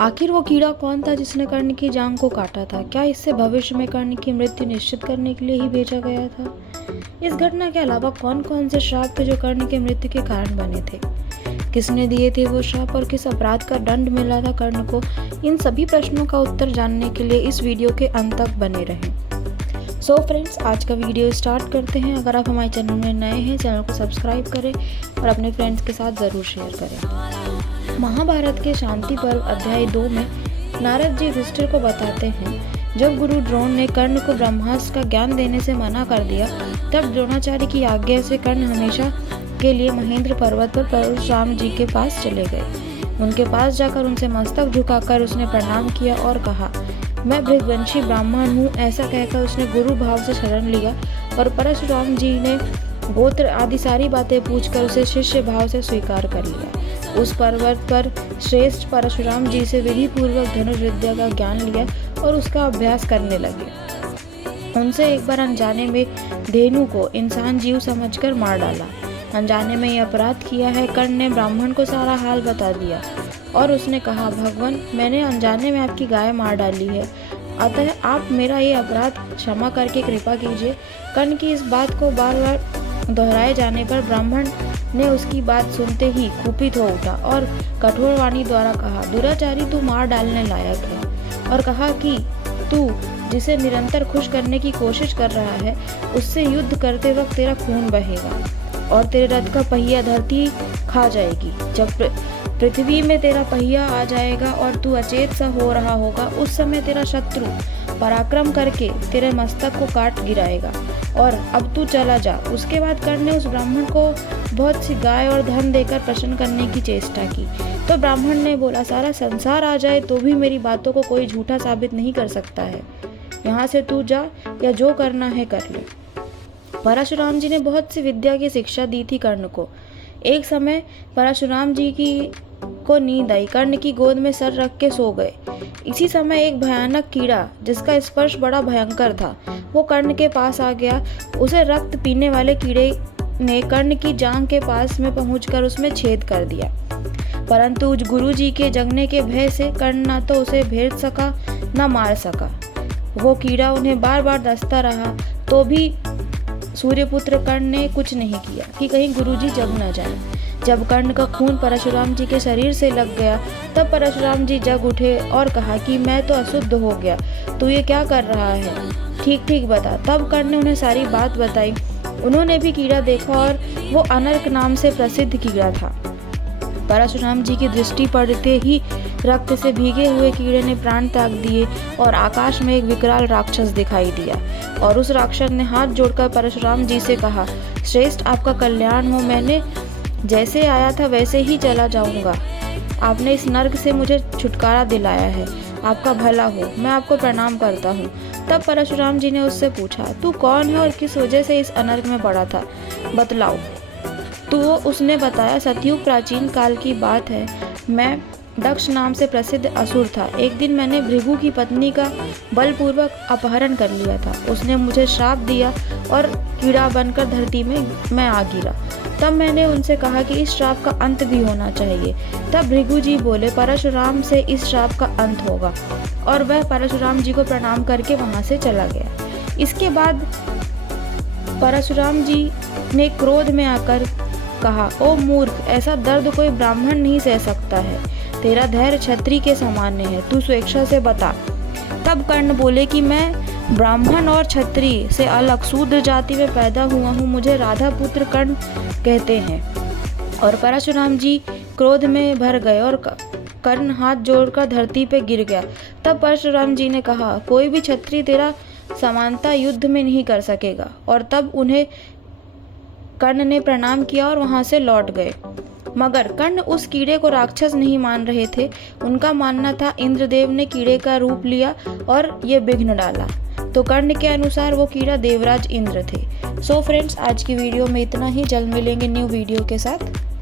आखिर वो कीड़ा कौन था जिसने कर्ण की जांघ को काटा था? क्या इससे भविष्य में कर्ण की मृत्यु निश्चित करने के लिए ही भेजा गया था? इस घटना के अलावा कौन कौन से श्राप थे जो कर्ण की मृत्यु के कारण बने थे? किसने दिए थे वो श्राप और किस अपराध का दंड मिला था कर्ण को? इन सभी प्रश्नों का उत्तर जानने के लिए इस वीडियो के अंत तक बने रहें। सो फ्रेंड्स, आज का वीडियो स्टार्ट करते हैं। अगर आप हमारे चैनल में नए हैं, चैनल को सब्सक्राइब करें और अपने फ्रेंड्स के साथ ज़रूर शेयर करें। महाभारत के शांति पर्व अध्याय 2 में नारद जी युधिष्ठिर को बताते हैं, जब गुरु द्रोण ने कर्ण को ब्रह्मास्त्र का ज्ञान देने से मना कर दिया, तब द्रोणाचार्य की आज्ञा से कर्ण हमेशा के लिए महेंद्र पर्वत पर परशुराम जी के पास चले गए। उनके पास जाकर उनसे मस्तक झुकाकर उसने प्रणाम किया और कहा, मैं भृगवंशी ब्राह्मण हूँ। ऐसा कहकर उसने गुरु भाव से शरण लिया और परशुराम जी ने गोत्र आदि सारी बातें पूछकर उसे शिष्य भाव से स्वीकार कर लिया। उस पर्वत पर श्रेष्ठ परशुराम जी से विधि पूर्वक धनुष विद्या का ज्ञान लिया और उसका अभ्यास करने लगे। उनसे एक बार अनजाने में धेनु को इंसान जीव समझकर मार डाला। अनजाने में यह अपराध किया है। कर्ण ने ब्राह्मण को सारा हाल बता दिया और उसने कहा, भगवान, मैंने अनजाने में आपकी गाय मार डाली है, अतः आप मेरा ये अपराध क्षमा करके कृपा कीजिए। कर्ण की इस बात को बार बार दोहराए जाने पर ब्राह्मण ने उसकी बात सुनते ही कुपित हो उठा और कठोर वाणी द्वारा कहा, दुराचारी, तू मार डालने लायक है। और कहा कि तू जिसे निरंतर खुश करने की कोशिश कर रहा है, उससे युद्ध करते वक्त तेरा खून बहेगा और तेरे रथ का पहिया धरती खा जाएगी। जब पृथ्वी में तेरा पहिया आ जाएगा और तू अचेत सा हो रहा होगा, उस समय तेरा शत्रु पराक्रम करके तेरे मस्तक को काट गिराएगा और अब तू चला जा। उसके बाद कर्ण ने उस ब्राह्मण को बहुत सी गाय और धन देकर प्रसन्न करने की चेष्टा की। तो ब्राह्मण ने बोला, सारा संसार आ जाए तो भी मेरी बातों को कोई झूठा साबित नहीं कर सकता है। यहाँ से तू जा या जो करना है कर ले। परशुराम जी ने बहुत सी विद्या की शिक्षा दी थी कर्ण को। एक समय परशुराम जी को नींद आई। कर्ण की गोद में सर रख के सो गए। इसी समय एक भयानक कीड़ा, जिसका स्पर्श बड़ा भयंकर था, वो कर्ण के पास आ गया। उसे रक्त पीने वाले कीड़े ने कर्ण की जांघ के पास में पहुंचकर उसमें छेद कर दिया, परंतु गुरु जी के जगने के भय से कर्ण न तो उसे भेद सका न मार सका। वो कीड़ा उन्हें बार बार डसता रहा, तो भी सूर्यपुत्र कर्ण ने कुछ नहीं किया कि कहीं गुरुजी जग न जाए। जब कर्ण का खून परशुराम जी के शरीर से लग गया, तब परशुराम जी जग उठे और कहा कि मैं तो अशुद्ध हो गया, तू ये क्या कर रहा है, ठीक ठीक बता। तब कर्ण ने उन्हें सारी बात बताई। उन्होंने भी कीड़ा देखा और वो अनर्क नाम से प्रसिद्ध कीड़ा था। परशुराम जी की दृष्टि पड़ते ही रक्त से भीगे हुए कीड़े ने प्राण त्याग दिए और आकाश में एक विकराल राक्षस दिखाई दिया और उस राक्षस ने हाथ जोड़कर परशुराम जी से कहा, श्रेष्ठ, आपका कल्याण हो। मैंने जैसे आया था वैसे ही चला जाऊंगा। आपने इस नर्क से मुझे छुटकारा दिलाया है, आपका भला हो। मैं आपको प्रणाम करता हूँ। तब परशुराम जी ने उससे पूछा, तू कौन है और किस वजह से इस अनर्क में पड़ा था, बतलाओ। तो उसने बताया, सतयुग प्राचीन काल की बात है। मैं दक्ष नाम से प्रसिद्ध असुर था। एक दिन मैंने भृगु की पत्नी का बलपूर्वक अपहरण कर लिया था। उसने मुझे श्राप दिया और कीड़ा बनकर धरती में मैं आ गिरा। तब मैंने उनसे कहा कि इस श्राप का अंत भी होना चाहिए। तब भृगु जी बोले, परशुराम से इस श्राप का अंत होगा, और वह परशुराम जी को प्रणाम करके वहां से चला गया। इसके बाद परशुराम जी ने क्रोध में आकर कहा, ओ मूर्ख, ऐसा दर्द कोई ब्राह्मण नहीं सह सकता है। तेरा धैर्य क्षत्रिय के सामान्य है, तू स्वेच्छा से बता। तब कर्ण बोले कि मैं ब्राह्मण और क्षत्रिय से अलग शूद्र जाति में पैदा हुआ हूँ, मुझे राधा पुत्र कर्ण कहते हैं। और परशुराम जी क्रोध में भर गए और कर्ण हाथ जोड़कर धरती पे गिर गया। तब परशुराम जी ने कहा, कोई भी क्षत्रिय तेरा समानता युद्ध में नहीं कर सकेगा। और तब उन्हें कर्ण ने प्रणाम किया और वहां से लौट गए। मगर कर्ण उस कीड़े को राक्षस नहीं मान रहे थे। उनका मानना था इंद्रदेव ने कीड़े का रूप लिया और ये विघ्न डाला। तो कर्ण के अनुसार वो कीड़ा देवराज इंद्र थे। सो फ्रेंड्स, आज की वीडियो में इतना ही। जल्द मिलेंगे न्यू वीडियो के साथ।